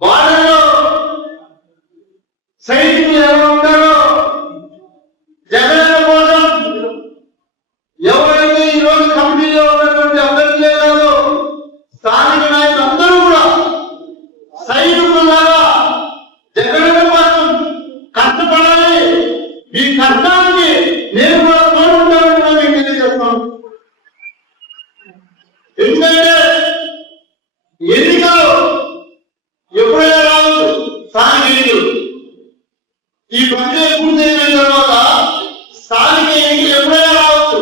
వాళ్ళలో సైనికులు ఎలా ఉంటారో జగన్ కోసం ఎవరైతే ఈ రోజు కమిటీలో ఉన్నటువంటి అభ్యర్థులే కాదు స్థానిక నాయకులు అందరూ కూడా సైనికులాగా జగన్ కోసం కష్టపడాలి. మీ కష్టానికి నేను కూడా తోడుంటానని మీకు తెలియజేస్తాను. ఎందుకంటే ఎన్నికలు ఎప్పుడైనా రావచ్చు, స్థానిక ఎన్నికలు ఈ ప్రక్రియ పూర్తయిన తర్వాత స్థానిక ఎన్నికలు ఎప్పుడైనా రావచ్చు.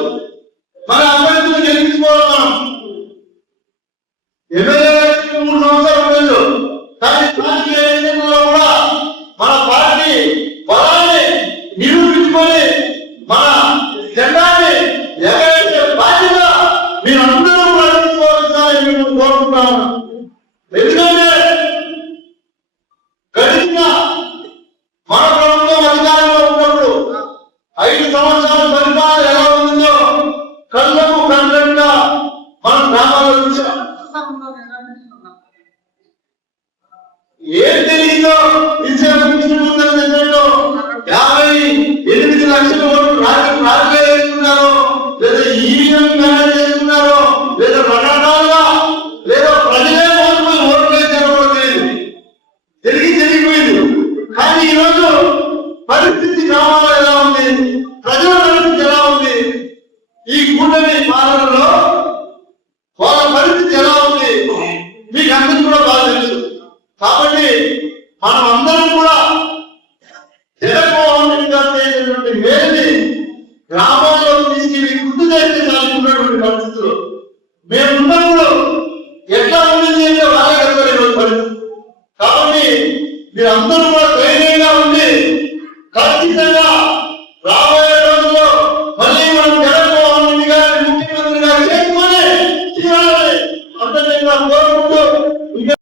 మన అభ్యర్థులు గెలిపించుకోవాలి. మనం ఎమ్మెల్యే 3 సంవత్సరాలు ఉండదు, కానీ స్థానిక ఎన్నికల్లో కూడా మన పార్టీ బలాన్ని నిరూపించుకొని మన జెండాని ఎగరేసే బాధ్యత మీరందరూ కూడా తీసుకోవాలని మేము కోరుకుంటాము. ఎందుకంటే గడిచిన మన ప్రభుత్వం అధికారంలో ఉన్నప్పుడు 5 సంవత్సరాల పరిపాలన ఎలా ఉందో కళ్ళకు కన్నట్టుగా మన గ్రామాల్లో చూసాం. ఏం తెలియదో ఉందని 58 లక్షల ఓట్లు రాజకీయ వేసుకున్నారో లేదా ఈవీఎం మేనేజ్ చేసుకున్నారో లేదా రకరకాలుగా లేదా ప్రజలే మోసపోయి ఓట్లు వేసారో తెలిగిపోయింది. కానీ ఈరోజు పరిస్థితి గ్రామాల్లో ఎలా ఉంది, ప్రజల పరిస్థితి ఎలా ఉంది, ఈ కూటమి పాలనలో వాళ్ళ పరిస్థితి ఎలా ఉంది మీకు అందరికీ కూడా బాగా తెలుసు. కాబట్టి మనం అందరం కూడా జగన్మోహన్ రెడ్డి గారు చేసినటువంటి మేలుని గ్రామాల్లో తీసుకెళ్లి గుర్తు చేస్తే చాలుకున్నటువంటి పరిస్థితులు మేమున్నప్పుడు ఎట్లా ఉండింది అంటే వాళ్ళే కనుక పరిస్థితి. కాబట్టి మీరందరూ కూడా